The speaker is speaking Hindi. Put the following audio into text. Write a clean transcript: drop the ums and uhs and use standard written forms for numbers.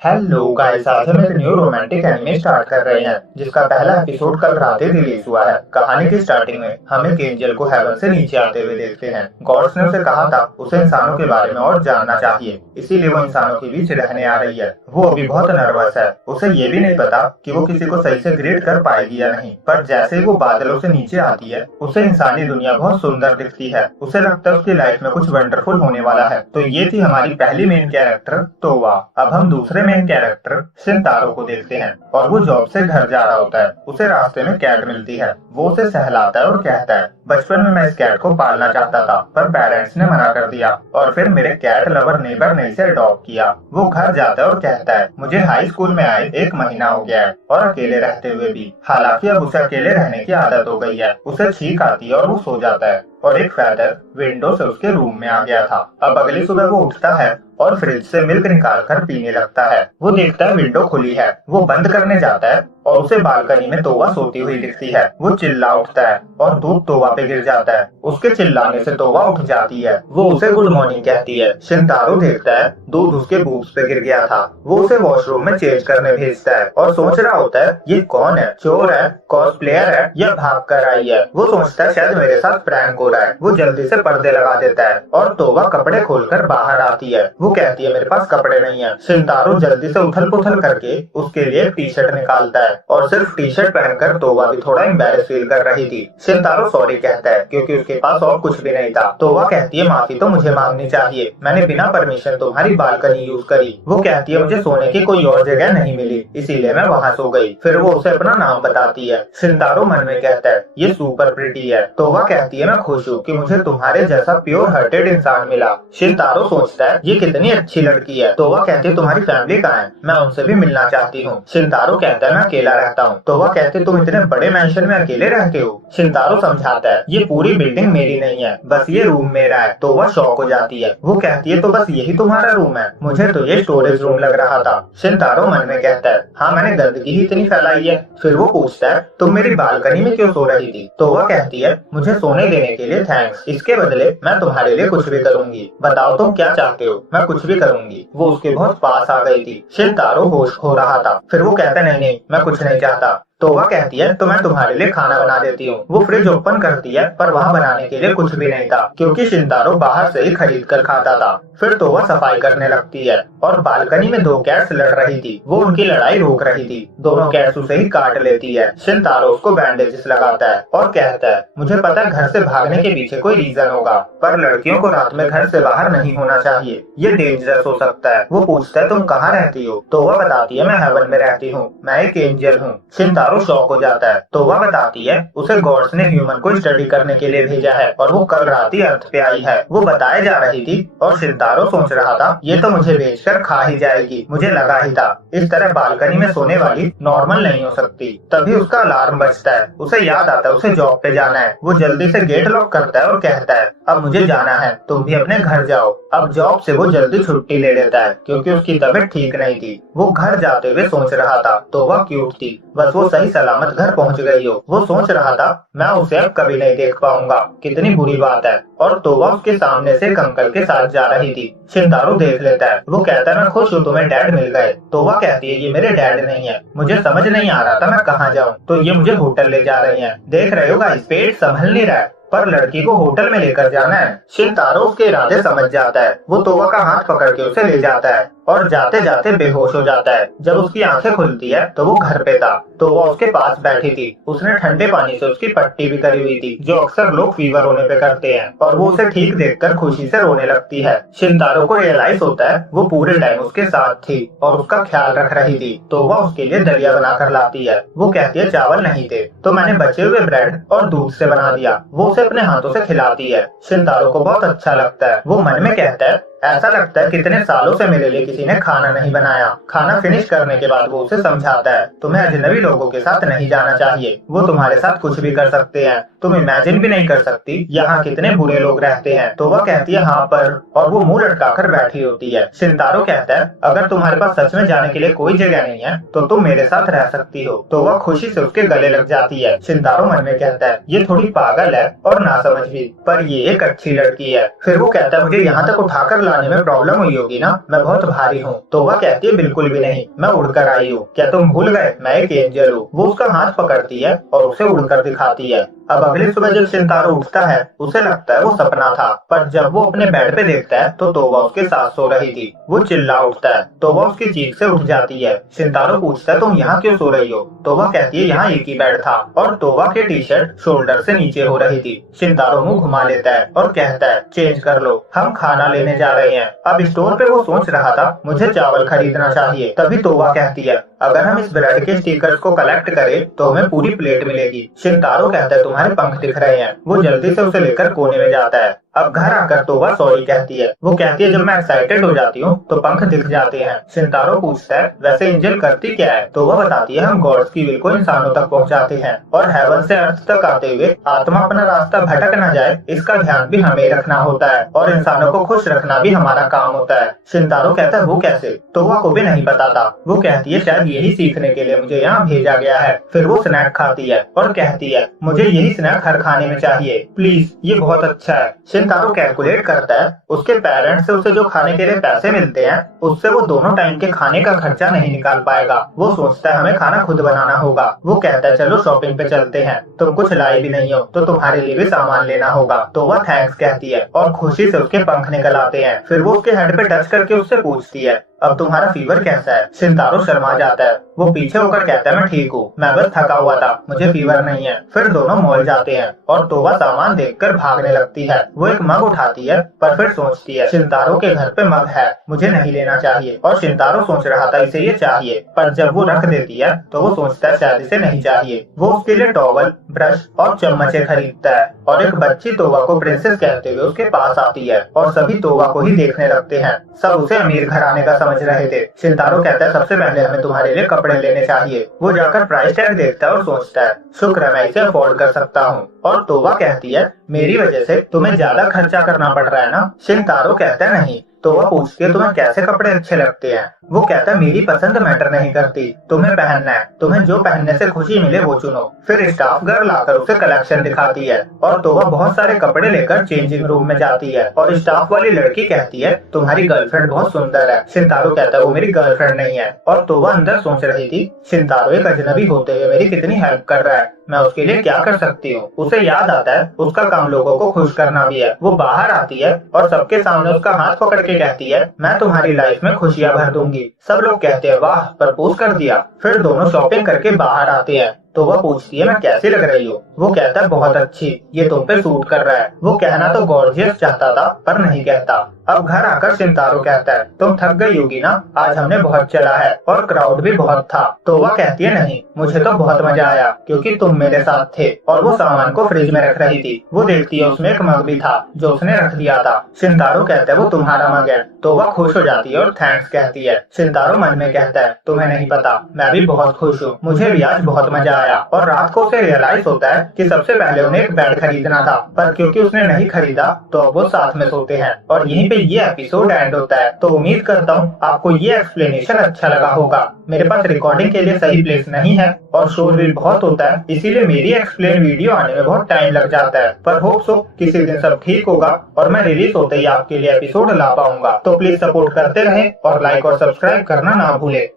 हेलो गाइस, आज हम एक न्यू रोमांटिक एनिमे स्टार्ट कर रहे हैं जिसका पहला एपिसोड कल रात ही रिलीज हुआ है। कहानी की स्टार्टिंग में हम एक एंजल को हेवन से नीचे आते हुए देखते हैं। गॉड्स ने उसे कहा था उसे इंसानों के बारे में और जानना चाहिए, इसीलिए वो इंसानों के बीच रहने आ रही है। वो अभी बहुत नर्वस है, उसे ये भी नहीं पता कि वो किसी को सही से ग्रीट कर पाएगी या नहीं। पर जैसे ही वो बादलों से नीचे आती है उसे इंसानी दुनिया बहुत सुंदर दिखती है। उसे लगता है उसकी लाइफ में कुछ वंडरफुल होने वाला है। तो ये थी हमारी पहली मेन कैरेक्टर तोवा। अब हम दूसरे मेन कैरेक्टर शिनतारो को देखते हैं और वो जॉब से घर जा रहा होता है। उसे रास्ते में कैट मिलती है। वो उसे सहलाता है और कहता है, बचपन में मैं इस कैट को पालना चाहता था पर पेरेंट्स ने मना कर दिया और फिर मेरे कैट लवर नेबर ने इसे अडॉप्ट किया। वो घर जाता है और कहता है, मुझे हाई स्कूल में आए 1 महीना हो गया है और अकेले रहते हुए भी। हालांकि अब उसे अकेले रहने की आदत हो गई है। उसे छींक आती है और वो सो जाता है और एक फैदर विंडो से उसके रूम में आ गया था। अब अगली सुबह वो उठता है और फ्रिज से मिल्क निकालकर पीने लगता है। वो देखता है विंडो खुली है। वो बंद करने जाता है और उसे बालकनी में तोवा सोती हुई दिखती है। वो चिल्ला उठता है और दूध तोवा पे गिर जाता है। उसके चिल्लाने से तोवा उठ जाती है। वो उसे गुड मॉर्निंग कहती है। शिनतारो देखता है दूध उसके बूब्स पे गिर गया था। वो उसे वॉशरूम में चेंज करने भेजता है और सोच रहा होता है ये कौन है, चोर है, कॉस्प्लेयर है या भाग कर आई है। वो सोचता है शायद मेरे साथ प्रैंक हो रहा है। वो जल्दी से पर्दे लगा देता है और तोवा कपड़े खोलकर बाहर आती है। वो कहती है मेरे पास कपड़े नहीं है। शिनतारो जल्दी से उथल पुथल करके उसके लिए एक टी शर्ट निकालता है और सिर्फ टी शर्ट पहनकर तोवा भी थोड़ा एम्बैरेस फील कर रही थी। शिनतारो सॉरी कहता है क्योंकि उसके पास और कुछ भी नहीं था। तोवा कहती है माफी तो मुझे मांगनी चाहिए, मैंने बिना परमिशन तुम्हारी बालकनी यूज करी। वो कहती है मुझे सोने की कोई और जगह नहीं मिली इसीलिए मैं वहाँ सो गई। फिर वो उसे अपना नाम बताती है। शिनतारो मन में कहता है ये सुपर प्रिटी है। तोवा कहती है मैं खुश हूँ कि मुझे तुम्हारे जैसा प्योर हार्टेड इंसान मिला। शिनतारो सोचता है ये कितनी अच्छी लड़की है। तोवा कहती है तुम्हारी फैमिली कहाँ है, मैं उनसे भी मिलना चाहती हूँ। शिनतारो कहता है मैं अकेला रहता हूँ। तोवा कहती है तुम इतने बड़े मैंशन में अकेले रहते हो। शिनतारो समझाता है ये पूरी बिल्डिंग मेरी नहीं है, बस ये रूम मेरा है। तोवा शॉक हो जाती है। वो कहती है तो बस यही तुम्हारा रूम है, मुझे तो ये स्टोरेज रूम लग रहा था। शिनतारो मन में कहता है हाँ मैंने गंदगी ही इतनी फैलाई है। फिर वो पूछता है तुम मेरी बालकनी में क्यों सो रही थी। तोवा कहती है मुझे सोने देने के लिए थैंक्स, इसके बदले मैं तुम्हारे लिए कुछ भी करूंगी। बताओ तुम क्या चाहते हो, मैं कुछ भी करूंगी। वो उसके बहुत पास आ गई थी। शिनतारो होश खो रहा था। फिर वो कहता नहीं नहीं मैं कुछ नहीं चाहता। तोवा कहती है तो मैं तुम्हारे लिए खाना बना देती हूँ। वो फ्रिज ओपन करती है पर वहाँ बनाने के लिए कुछ भी नहीं था क्योंकि शिनतारो बाहर से ही खरीद कर खाता था। फिर तोवा सफाई करने लगती है और बालकनी में 2 कैट्स लड़ रही थी। वो उनकी लड़ाई रोक रही थी। दोनों कैट्स उसे ही काट लेती है। शिनतारो उसको बैंडेजेस लगाता है और कहता है मुझे पता है घर से भागने के पीछे कोई रीजन होगा पर लड़कियों को रात में घर से बाहर नहीं होना चाहिए, ये डेंजरस हो सकता है। वो पूछता है तुम कहाँ रहती हो। तोवा बताती है मैं हेवन में रहती हूँ, मैं एक एंजल हूँ। शिनतारो शॉक हो जाता है। तोवा बताती है उसे गॉड्स ने ह्यूमन को स्टडी करने के लिए भेजा है और वो कल रात ही अर्थ पे आई है। वो बताए जा रही थी और शिनतारो सोच रहा था ये तो मुझे बेचकर खा ही जाएगी, मुझे लगा ही था इस तरह बालकनी में सोने वाली नॉर्मल नहीं हो सकती। तभी उसका अलार्म बजता है। उसे याद आता है उसे जॉब पे जाना है। वो जल्दी से गेट लॉक करता है और कहता है अब मुझे जाना है, तुम भी अपने घर जाओ। अब जॉब से वो जल्दी छुट्टी ले लेता है क्योंकि उसकी तबीयत ठीक नहीं थी। वो घर जाते हुए सोच रहा था तोवा क्यूट थी, बस वो सही सलामत घर पहुंच गई हो। वो सोच रहा था मैं उसे अब कभी नहीं देख पाऊंगा, कितनी बुरी बात है। और तोवा उसके सामने से एक अंकल के साथ जा रही थी। शिनतारो देख लेता है। वो कहता है मैं खुश हूँ तुम्हें डैड मिल गए। तोवा कहती है ये मेरे डैड नहीं है, मुझे समझ नहीं आ रहा था मैं कहाँ जाऊँ तो ये मुझे होटल ले जा रही है। देख रहे हो गाइस पेट संभल नहीं रहा है पर लड़की को होटल में लेकर जाना है। शिनतारो उसके इरादे समझ जाता है। वो तोवा का हाथ पकड़ के उसे ले जाता है और जाते जाते बेहोश हो जाता है। जब उसकी आंखें खुलती है तो वो घर पे था। तो वो उसके पास बैठी थी। उसने ठंडे पानी से उसकी पट्टी भी करी हुई थी जो अक्सर लोग फीवर होने पे करते हैं और वो उसे ठीक देखकर खुशी से रोने लगती है। शिनतारो को रियलाइज होता है वो पूरे टाइम उसके साथ थी और उसका ख्याल रख रही थी। तो वह उसके लिए दलिया बनाकर लाती है। वो कहती है चावल नहीं थे तो मैंने बचे हुए ब्रेड और दूध से बना दिया। वो उसे अपने हाथों से खिलाती है। शिनतारो को बहुत अच्छा लगता है। वो मन में कहता है ऐसा लगता है कितने सालों से मेरे लिए किसी ने खाना नहीं बनाया। खाना फिनिश करने के बाद वो उसे समझाता है तुम्हें अजनबी लोगों के साथ नहीं जाना चाहिए, वो तुम्हारे साथ कुछ भी कर सकते हैं, तुम इमेजिन भी नहीं कर सकती यहाँ कितने बुरे लोग रहते हैं। तो वह कहती है हाँ पर, और वो मुंह लटकाकर बैठी होती है। शिनतारो कहता है अगर तुम्हारे पास सच में जाने के लिए कोई जगह नहीं है तो तुम मेरे साथ रह सकती हो। तो वह खुशी से उसके गले लग जाती है। शिनतारो मन में कहता है ये थोड़ी पागल है और नासमझ भी, पर ये एक अच्छी लड़की है। फिर वो कहता है मुझे यहाँ तक उठाकर आने में प्रॉब्लम हुई होगी ना, मैं बहुत भारी हूँ। तो वह कहती है बिल्कुल भी नहीं, मैं उड़कर आई हूँ, क्या तुम भूल गए मैं एक एंजल हूँ। वो उसका हाथ पकड़ती है और उसे उड़कर दिखाती है। अब अगली सुबह जब शिनतारो उठता है उसे लगता है वो सपना था, पर जब वो अपने बेड पे देखता है तो तोवा उसके साथ सो रही थी। वो चिल्ला उठता है, तोवा उसकी चीख से उठ जाती है। शिनतारो पूछता है तुम यहाँ क्यों सो रही हो। तोवा कहती है यहाँ एक ही बेड था और तोवा की टी शर्ट शोल्डर से नीचे हो रही थी। शिनतारो मुंह घुमा लेता है और कहता है चेंज कर लो, हम खाना लेने जा रहे हैं। अब स्टोर पे वो सोच रहा था मुझे चावल खरीदना चाहिए, तभी तोवा कहती है अगर हम इस ब्रेड के स्टिकर्स को कलेक्ट करें तो हमें पूरी प्लेट मिलेगी। शिनतारो कहता है तुम्हारे पंख दिख रहे हैं। वो जल्दी से उसे लेकर कोने में जाता है। अब घर आकर तोवा सॉरी कहती है। वो कहती है जब मैं एक्साइटेड हो जाती हूँ तो पंख दिख जाते हैं। शिनतारो पूछता है वैसे एंजल करती क्या है। तो वह बताती है हम गॉड्स की विल को इंसानों तक पहुँचाते हैं और हेवन से अर्थ तक आते हुए आत्मा अपना रास्ता भटक न जाए इसका ध्यान भी हमें रखना होता है और इंसानों को खुश रखना भी हमारा काम होता है। शिनतारो कहता है वो कैसे। तोवा को भी नहीं पता था। वो कहती है शायद यही सीखने के लिए मुझे यहाँ भेजा गया है। फिर वो स्नैक खाती है और कहती है मुझे यही स्नैक हर खाने में चाहिए प्लीज, ये बहुत अच्छा है। शिनतारो कैलकुलेट करता है उसके पेरेंट्स से उसे जो खाने के लिए पैसे मिलते हैं उससे वो दोनों टाइम के खाने का खर्चा नहीं निकाल पाएगा। वो सोचता है हमें खाना खुद बनाना होगा। वो कहता है चलो शॉपिंग पे चलते हैं, तुम कुछ लाई भी नहीं हो तो तुम्हारे लिए भी सामान लेना होगा। तो वह थैंक्स कहती है और खुशी से उसके पंख निकल आते हैं। फिर वो उसके हेड पे टच करके उससे पूछती है अब तुम्हारा फीवर कैसा है। शिनतारो शर्मा जाता है। वो पीछे होकर कहता है मैं ठीक हूँ, मैं बस थका हुआ था, मुझे फीवर नहीं है। फिर दोनों मॉल जाते हैं और तोवा सामान देखकर भागने लगती है। वो एक मग उठाती है पर फिर सोचती है शिनतारो के घर पे मग है, मुझे नहीं लेना चाहिए। और शिनतारो सोच रहा था इसे ये चाहिए, पर जब वो रख देती है तो वो सोचता है शायद इसे नहीं चाहिए। वो उसके लिए टॉवल, ब्रश और चम्मचे खरीदता है और एक बच्ची तोवा को प्रिंसेस कहते हुए उसके पास आती है और सभी तोवा को ही देखने लगते हैं। सब उसे अमीर घराने का समझ रहे थे। शिनतारो कहता है सबसे पहले हमें तुम्हारे लिए कपड़े लेने चाहिए। वो जाकर प्राइस टैग देखता है और सोचता है शुक्र है मैं इसे अफोर्ड कर सकता हूँ। और तोवा कहती है मेरी वजह से तुम्हें ज्यादा खर्चा करना पड़ रहा है ना। शिनतारो कहता है नहीं। तो वह पूछती है तुम्हें कैसे कपड़े अच्छे लगते हैं। वो कहता है मेरी पसंद मैटर नहीं करती, तुम्हें पहनना है, तुम्हें जो पहनने से खुशी मिले वो चुनो। फिर स्टाफ गर्ल आकर उसे कलेक्शन दिखाती है और तो वह बहुत सारे कपड़े लेकर चेंजिंग रूम में जाती है और स्टाफ वाली लड़की कहती है तुम्हारी गर्लफ्रेंड बहुत सुंदर है। शिनतारो कहता है वो मेरी गर्लफ्रेंड नहीं है। और तो वह अंदर सोच रही थी शिनतारो एक अजनबी होते हुए मेरी कितनी हेल्प कर रहा है, मैं उसके लिए क्या कर सकती हूँ। उसे याद आता है उसका काम लोगों को खुश करना भी है। वो बाहर आती है और सबके सामने उसका हाथ पकड़ के कहती है मैं तुम्हारी लाइफ में खुशियाँ भर दूंगी। सब लोग कहते हैं वाह प्रपोज कर दिया। फिर दोनों शॉपिंग करके बाहर आते हैं तो वह पूछती है मैं कैसी लग रही हूँ। वो कहता है बहुत अच्छी, ये तुम पे सूट कर रहा है। वो कहना तो गॉर्जियस चाहता था पर नहीं कहता। अब घर आकर शिनतारो कहता है तुम थक गई होगी ना, आज हमने बहुत चला है और क्राउड भी बहुत था। तो वह कहती है नहीं, मुझे तो बहुत मजा आया क्योंकि तुम मेरे साथ थे। और वो सामान को फ्रिज में रख रही थी। वो देखती है उसमें एक मग भी था जो उसने रख दिया था। शिनतारो कहता है वो तुम्हारा मग है। तो वह खुश हो जाती है और थैंक्स कहती है। शिनतारो मन में कहता है तुम्हें नहीं पता, मैं भी बहुत खुश हूँ, मुझे भी आज बहुत मजा आया। और रात को उसे रियलाइज होता है कि सबसे पहले उन्हें एक बेड खरीदना था, पर क्योंकि उसने नहीं खरीदा तो अब वो साथ में सोते हैं। और यहीं पे ये एपिसोड एंड होता है। तो उम्मीद करता हूँ आपको ये एक्सप्लेनेशन अच्छा लगा होगा। मेरे पास रिकॉर्डिंग के लिए सही प्लेस नहीं है और शोर भी बहुत होता है, इसीलिए मेरी एक्सप्लेन वीडियो आने में बहुत टाइम लग जाता है। पर होप सो किसी दिन सब ठीक होगा और मैं रिलीज होते ही आपके लिए एपिसोड ला पाऊंगा। तो प्लीज सपोर्ट करते रहें और लाइक और सब्सक्राइब करना ना भूले।